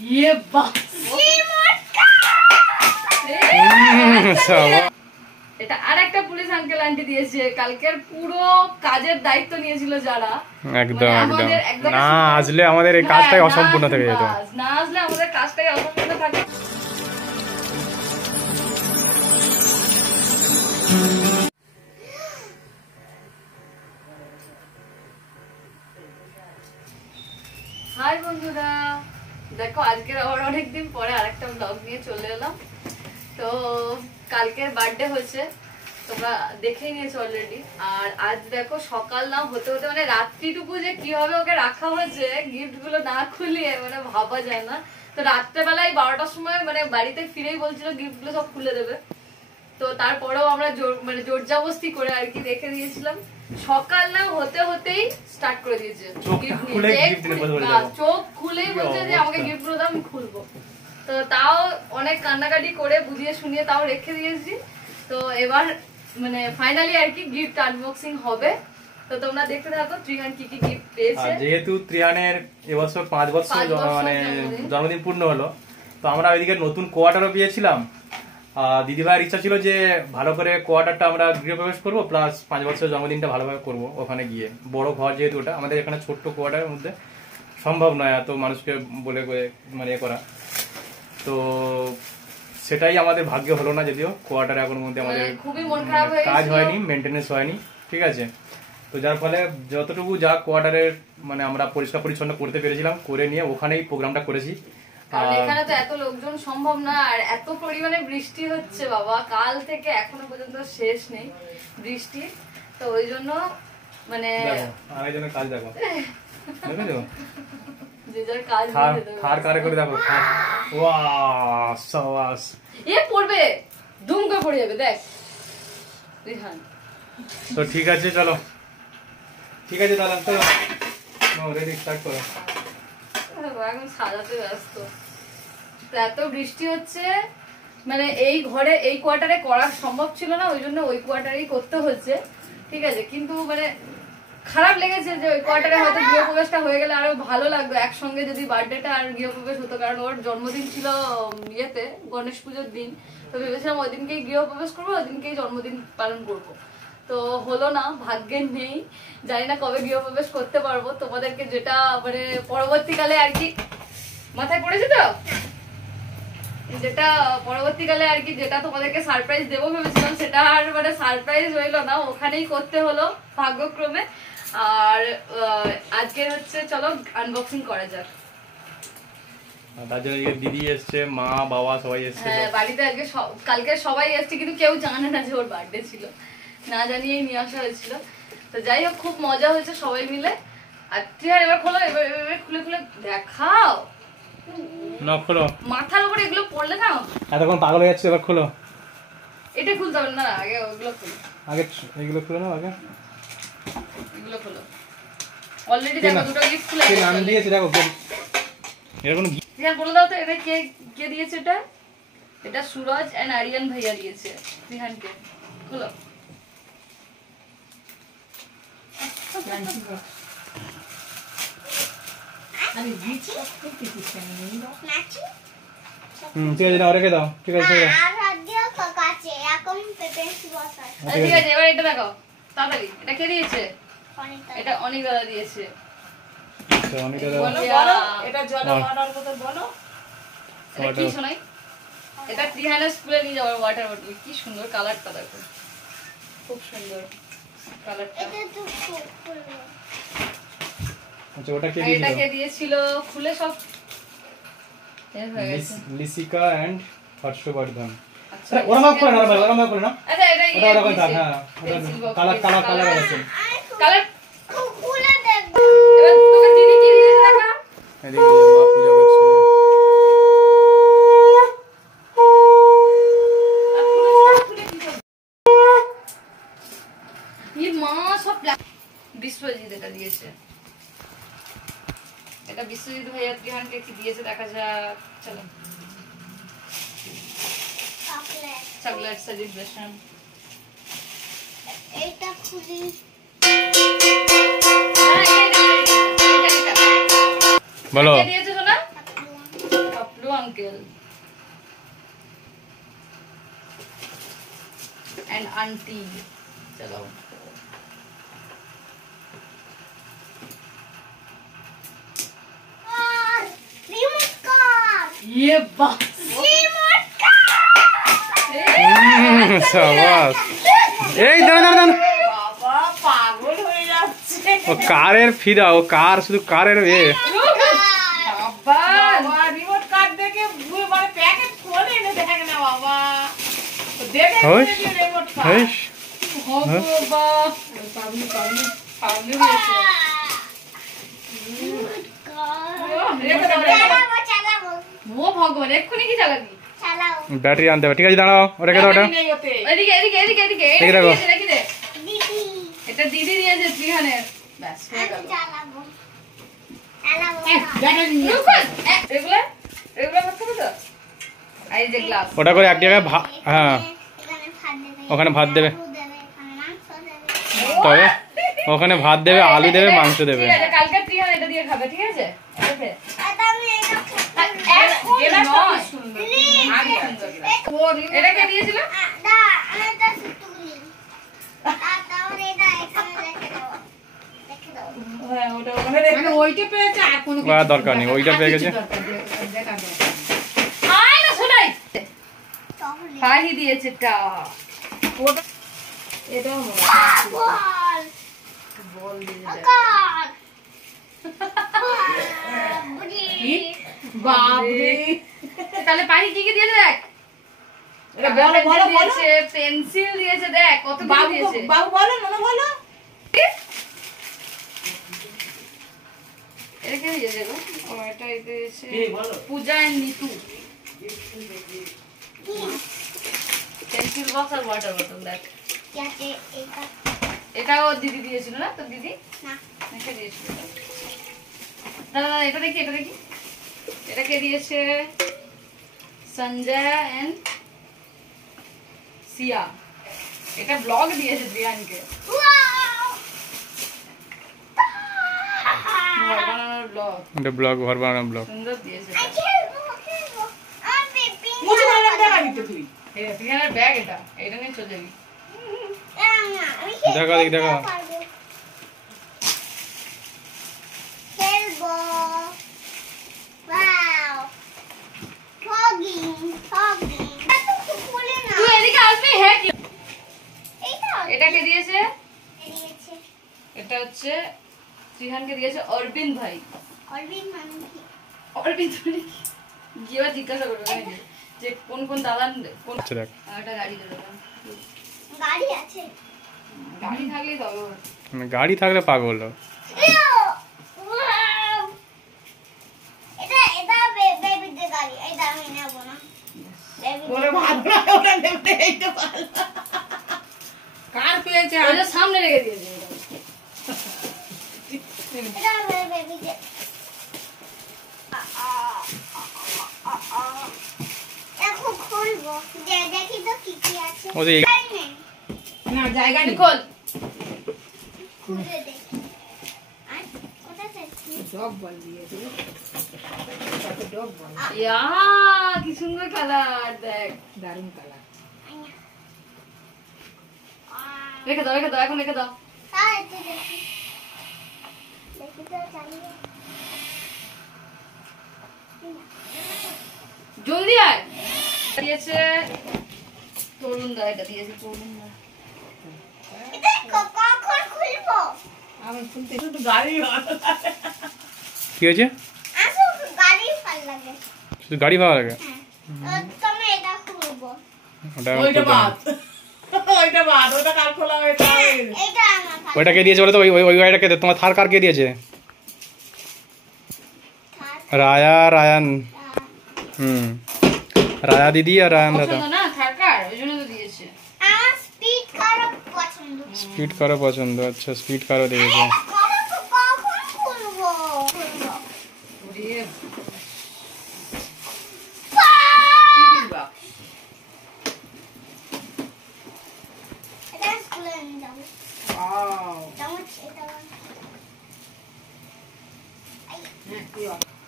ये बात এটা আরেকটা পুলিশ আঙ্কেল আন্টি দিয়েছে। কালকের পুরো কাজের দায়িত্ব নিয়েছিল যারা, একদম একদম না আসলে আমাদের এই কাজটাই অসম্পূর্ণ থেকে যেত, না আসলে আমাদের কাজটাই অসম্পূর্ণ থাকে। হাই বন্ধুরা, দেখো আজকের আবার অনেকদিন পরে আরেকটা ব্লগ নিয়ে চলে এলাম। তো কালকের বার্থডে হয়েছে, তোমরা দেখেই নিয়েছো অলরেডি। আর আজ দেখো সকাল না হতে হতে মানে রাত্রিটুকু যে কিভাবে ওকে রাখা হয়েছে গিফট গুলো না খুলিয়ে, মানে ভাবা যায় না। তো রাত্রেবেলায় 12টার সময় মানে বাড়িতে ফিরেই বলছিল গিফট গুলো সব খুলে দেবে। তো তারপরেও আমরা জোর জবরদস্তি করে আর কি রেখে দিয়েছিলাম। সকাল না হতে হতেই স্টার্ট করে দিয়েছে, চোখ খুলেই বলছে যে আমাকে গিফট গুলো দাও, আমি খুলবো। তো তাও অনেক কান্নাকাটি করে বুঝিয়ে শুনিয়ে তাও রেখে দিয়েছি। তো এবার মানে ফাইনালি আর কি গিফট আনবক্সিং হবে। তো তোমরা দেখতে থাকো ত্রিহান কি কি গিফট পেয়েছে। যেহেতু ত্রিহানের এবছর 5 বছর মানে জন্মদিন পূর্ণ হলো, তো আমরা ওইদিকে নতুন কোয়ার্টারও পেয়েছিলাম। দিদিভাইয়ের ইচ্ছা ছিল যে ভালো করে কোয়ার্টারটা আমরা গৃহপ্রবেশ করবো, প্লাস 5 বছরের জন্মদিনটা ভালোভাবে করবো ওখানে গিয়ে। বড় ঘর যেহেতু ওটা, আমাদের এখানে ছোট্ট কোয়ার্টারের মধ্যে সম্ভব নয় এত মানুষকে বলে মানে করা। তো সেটাই আমাদের ভাগ্য হলো না, যদিও কোয়ার্টারে এখন মধ্যে আমাদের কাজ হয়নি, মেনটেনেন্স হয়নি, ঠিক আছে। তো যার ফলে যতটুকু যা কোয়ার্টারের মানে আমরা পরিষ্কার পরিচ্ছন্ন করতে পেরেছিলাম করে নিয়ে ওখানেই প্রোগ্রামটা করেছি। কারণ এখানে তো এত লোকজন সম্ভব না, আর এত পরিমাণে বৃষ্টি হচ্ছে বাবা, কাল থেকে এখনো পর্যন্ত শেষ নেই বৃষ্টি। তো ওই জন্য মানে আরেকজনের কাজ দেখো, দেখো যে যার কাজ খার কারে করে দেখো, ওয়াও সাবাস, এ পড়বে দুম করে পড়ে যাবে দেখ রিহান। তো ঠিক আছে চলো, ঠিক আছে তাহলে চলো রেডি স্টার্ট করো। এখন সাজাতে ব্যস্ত, এত বৃষ্টি হচ্ছে মানে এই ঘরে এই কোয়ার্টারে করা সম্ভব ছিল না, ওই জন্য ওই কোয়ার্টারেই করতে হচ্ছে, ঠিক আছে। কিন্তু মানে খারাপ লেগেছে যে ওই কোয়ার্টারে হয়তো গৃহপ্রবেশটা হয়ে গেলে আরো ভালো লাগতো, একসঙ্গে যদি বার্থডেটা আর গৃহপ্রবেশ হতো। কারণ ওর জন্মদিন ছিল ইয়েতে গণেশ পুজোর দিন, তো ভেবেছিলাম ওই দিনকেই গৃহপ্রবেশ করবো, ওই দিনকেই জন্মদিন পালন করবো। তো হলো না, ভাগ্যের নেই, জানি না কবে গৃহপ্রবেশ করতে পারবো। তোমাদেরকে যেটা মানে পরবর্তীকালে আর কি মাথায় পড়েছে, তো যেটা পরবর্তীকালে আর কি যেটা তোমাদেরকে সারপ্রাইজ দেবো ভেবেছিলাম, সেটা আর মানে সারপ্রাইজ হইলো না, ওখানেই করতে হলো ভাগ্যক্রমে। আর আজকে হচ্ছে চলো আনবক্সিং করা যাক। দিদি এসছে, মা বাবা সবাই এসছে। হ্যাঁ বাড়িতে আজকে কালকে সবাই এসছে, কিন্তু কেউ জানে না যে ওর বার্থডে ছিল, না জানিয়েই নিয়ে আসা হয়েছিল। তো যাই হোক খুব মজা হয়েছে সবাই মিলে। আর ত্রিহান এবার খোলো, এবার খুলে খুলে দেখাও না, খোলো, মাথার উপরে এগুলো পড়লে না এতক্ষণ পাগল হয়ে যাচ্ছে। এবার খোলো, এটা খুলতে হবে না, আগে ওগুলো খুলো, আগে এগুলো খুলে নাও, আগে এগুলো খুলো। অলরেডি দেখো দুটো গিফট খুলে গেছে, নাম দিয়েছে দেখো এরকম। রিহান বলে দাও তো এটা কে কে দিয়েছে? এটা সুরজ এন্ড আরিয়ান ভাইয়া দিয়েছে রিহানকে। খুলো। আমি দিচ্ছি ঠিক আছে, নাও রেখে দাও, ঠিক আছে। ঠিক আছে এবার এটা দেখো তাড়াতাড়ি, এটা কে দিয়েছে? এটা অনেক দাদা দিয়েছে। এটা জলে ওয়াটার বোতল বলো, এটা কি শোনাই? এটা ত্রিহানের স্কুলে নিয়ে যাওয়ার ওয়াটার বোতল। কি সুন্দর কালারটা দেখো, খুব সুন্দর কালারটা। আচ্ছা ওটা কে দিয়েছিল? এটা কে দিয়েছিল? খুলে সব এর হয়ে গেছে। লিসিকা এন্ড হর্ষবর্ধন। আচ্ছা ওরা মাফ করে না ভাই, ওরা মাফ করে না। আচ্ছা এটা ওটা ওটা থাক। হ্যাঁ কালার কালার কালার আছে, কালার খুলে দেখ। এবার তোকে দিদি কি দিয়েছে দেখা। এদিকে মা পূজা করছে। এই মা সব বিশ্বজিৎ এটা দিয়েছে। এটা বিশ্বজিৎ ভাইয়া ত্রিহানকে কি দিয়েছে দেখা যাক। চলো চকলেট সেলিব্রেশন। এটা খুলি, বলো দিয়েছে শোনা uncle and auntie. चलो रिमोट कार ये बस रिमोट कार সাবাস। এই দাঁড়া দাঁড়া দাঁড়া। বাবা পাগল হয়ে যাচ্ছে ও কারের ফিদা, ও কার, শুধু কারের बाबा বাবা রিমোট কার দেখে মানে প্যাকেট খুলে এনে দেখ না বাবা দেখে হোস, রিমোট কার হেস, बाबा पावली पावली पावली হয়েছে রেখে দাও রেখে দাও চালাবো ও ভগবান এক্ষুনি কি চালাবি চালাও ব্যাটারি আনতে হবে। ঠিক আছে দাঁড়াও, রেখে দাও ওটা। নেই ওতে এদিকে এদিকে এদিকে এদিকে এদিকে দেখো। রেখে দে দিদি এটা দিদি দিয়েছে ত্রিহানের ব্যাস হয়ে আমি গেল চালাবো চালাবো ব্যাটারি নিয়ে রুকো এগুলা এগুলা ভাত খাবো তো আর এই যে গ্লাস ওটা করে এক জায়গায় হ্যাঁ এখানে ভাত দেবে ওখানে ভাত দেবে। আলু দেবে এখানে মাংস দেবে তবে ওখানে ভাত দেবে, আলু দেবে, মাংস দেবে। ঠিক আছে কালকে ত্রিহান এটা দিয়ে খাবে ঠিক আছে ওকে এটা আমি এটা এখন গেলাসটা নয় খুব সুন্দর আগে সুন্দর এটা কে দিয়েছিল দা আমি এটা তুলি তাহলে এটা এখানে রেখে দাও রেখে দাও হ্যাঁ ওটা ওখানে রেখে দাও। ওইটা পেয়েছে আর কোনো আর দরকার নেই, ওইটা পেয়ে গেছে। আয় না শোনাই তাহলে ফাহি দিয়েছে টা ওটা এটাও মনে বল বল দিয়ে আকার কি? বাপরে তাহলে পাহি কি কি দিয়েছে দেখ এটা বলো বলো বলো দিয়েছে পেন্সিল দিয়েছে দেখ কত কিছু বাবু দিয়েছে বাবু বলো নোনো বলো এটা কে দিয়েছে গো ও এটা দিয়েছে বলো Puja and Nitu pencil box আর ওয়াটার বোতল দেখ যাতে এটা এটা ও দিদি দিয়েছিল না তোর দিদি না এটা দিয়েছিল দাদা দাদা এটা দেখি এটা দেখি এটা কে দিয়েছে সঞ্জয় এন্ড সিয়া এটা ব্লগ দিয়েছে রিয়ানকে ওয়াও বানানোর ব্লগ এটা ব্লগ, ঘর বানানো ব্লগ। সুন্দর দিয়েছে আই খেলবো আমি পিঙ্ক মুছে দিলাম দেখা দিতে তুই রিয়ানের ব্যাগ এটা এটা নিয়ে চলে যাবি দেখা দেখি, দেখা। খেলবো ওয়াও ফগিং ফগিং এত খুলে না তুই এদিকে আসবি হ্যাঁ কি এইটা এটা কে দিয়েছে দিয়েছে এটা হচ্ছে ত্রিহানকে দিয়েছে অরবিন্দ ভাই অরবিন মানে কি অরবিন্দ মানে কি? গিয়ে আবার জিজ্ঞাসা করবে নাকি যে কোন কোন দাদা কোন আচ্ছা দেখ, একটা গাড়ি দেবে গাড়ি আছে গাড়ি থাকলেই তবে ওর। গাড়ি থাকলে পাগল হলো। ওয়াও এটা এটা বেবিদের গাড়ি এটা আমি নেব না ওরে ভালো না ওটা নেবে এইটা ভালো কার পেয়েছে আর ওটা সামনে রেখে দিয়েছে এটা বেবিদের এখন খুলবো দেখি তো কি কি আছে ওদের এই- তাই নেই না জায়গা নেই খোল খুলে দেখি আর ওটা দেখি ডগ বল দিয়েছে ডগ বল ইয়া কি সুন্দর কালার দেখ দারুণ কালার রেখে দাও এখন রেখে দাও তাহলে দেখি দেখি তো চালিয়ে জলদি আয় দিয়েছে তরুণ দা এটা দিয়েছে তরুণ দা এটা কখন খুলবো আমি শুনতে শুধু গাড়ি ভালো লাগে। কি হয়েছে? আসো গাড়ি ভালো লাগে শুধু গাড়ি ভালো লাগে? হ্যাঁ তুমি এটা খুলবো ওটা আমি ওইটা খুলতে বাদ পারি। ওইটা বাদ ওটা কাল খোলা হয়েছে এটা আমার ভালো ওইটা কে দিয়েছে বলো তো? ওই গাড়িটা কে দে- তোমার থার কার কে দিয়েছে? থাক রায়া, রায়ান। রায়া দিদি আর রায়ান দাদা। পছন্দ না থাকার ওই জন্য তো দিয়েছে আমার স্পিড কারও পছন্দ স্পিড কারও পছন্দ, আচ্ছা স্পিড কারও দিয়েছে। এটা কখন খুলবো খুলবো ওরে বাবা এটা খুলে নিয়ে যাবো ওয়াও চামচ এটা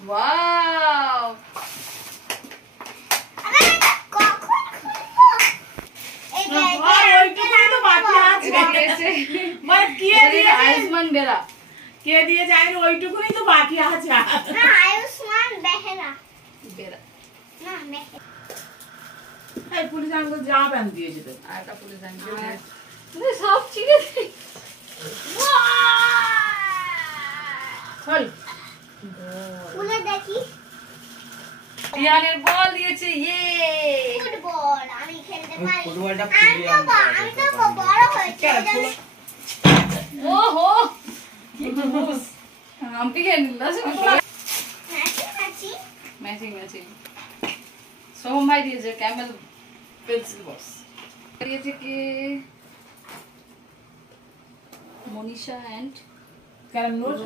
ওয়াও এটা দিয়েছে মানে কে দিয়েছে আয়ুষ্মান বেরা। কে দিয়ে জানি ওইটুকুনি তো বাকি আছে না আয়ুষ্মান বেহেরা বেরা না বেহেরা এই পুলিশ আঙ্কেল জামা প্যান্ট দিয়েছে তো আর একটা পুলিশ আনছে সব ঠিক আছে। চল খুলে দেখি রিয়ানের বল দিয়েছে ইয়ে ফুটবল আমি খেলতে পারি ফুটবলটা আমি তো বড় হয়েছে ওহো কি বুস আম্পি কে নিলা নাচি ম্যাচিং ম্যাচিং। সোহম ভাই দিয়েছে ক্যামেল পেন্সিল বক্স দিয়েছে কি মনীষা এন্ড কেন নোট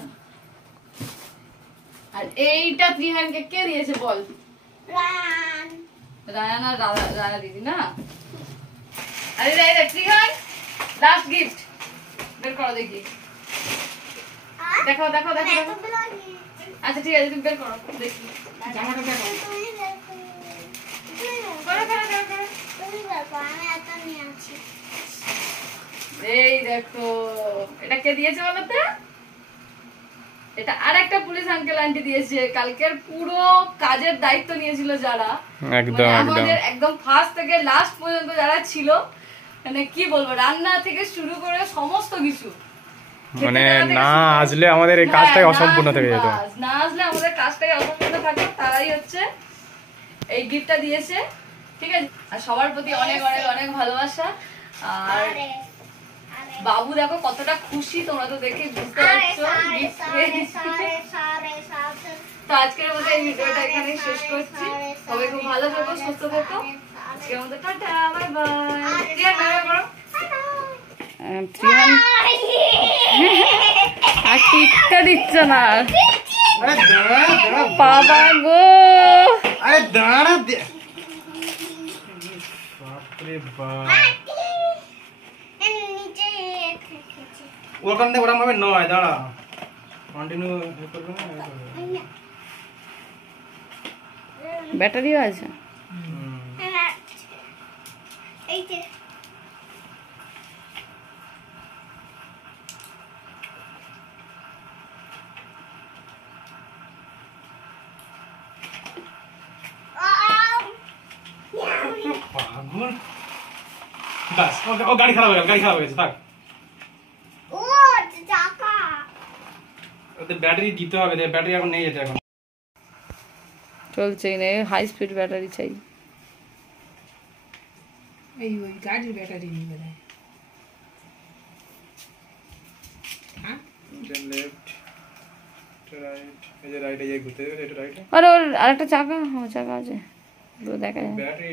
আর এইটা ত্রিহানকে কে দিয়েছে বল? রান রায়ান আর রায়া দিদি না। আরে রে ত্রিহান লাস্ট গিফট বের করো দেখি। দেখো দেখো দেখো দেখো। আচ্ছা ঠিক আছে তুমি বের করো দেখি জামাটা দেখো। করো করো করো করো। আমি এত নিয়ে আছি এই দেখো এটা কে দিয়েছে বলো তো? এটা আরেকটা পুলিশ আঙ্কেল আন্টি দিয়েছে। কালকের পুরো কাজের দায়িত্ব নিয়েছিল যারা, একদম মানে একদম আমাদের একদম ফার্স্ট থেকে লাস্ট পর্যন্ত যারা ছিল, মানে কি বলবো রান্না থেকে শুরু করে সমস্ত কিছু। মানে না আসলে আমাদের এই কাজটাই অসম্পূর্ণ থেকে যেত। না আসলে আমাদের কাজটাই অসম্পূর্ণ থাকতো। তারাই হচ্ছে এই গিফটটা দিয়েছে, ঠিক আছে। আর সবার প্রতি অনেক অনেক অনেক ভালোবাসা। আর বাবু দেখো কতটা খুশি, তোমরা তো দেখে বুঝতে পারছো। তো আজকের মতো এই ভিডিওটা এখানে শেষ করছি। সবাই খুব ভালো থেকো, সুস্থ থেকো। আজকের মতো tata, bye bye. Riya bye bye করো। ত্রিহান আর টিকটা দিচ্ছে না। আরে দাঁড়া দাঁড়া বাবা গো, আরে দাঁড়া বাপরে বাপ ওখান থেকে ওরকম ভাবে নয়, দাঁড়া কন্টিনিউ করবে না। ব্যাটারিও আছে। এই যে পাগল বাস ও গাড়ি খারাপ হয়ে গেল, গাড়ি খারাপ হয়ে গেছে থাক। ও চাকা ওদের ব্যাটারি দিতে হবে, ব্যাটারি এখন নেই যেতে এখন। চলছেই না, হাই স্পিড ব্যাটারি চাই। এই ওই গাড়ির ব্যাটারি নিয়ে যায় হ্যাঁ লেফট রাইট, এই যে রাইটে যাই ঘুরতে যাবে, এটা রাইটে আরে ওর আরেকটা চাকা, চাকা আছে, দেখা যায়। ব্যাটারি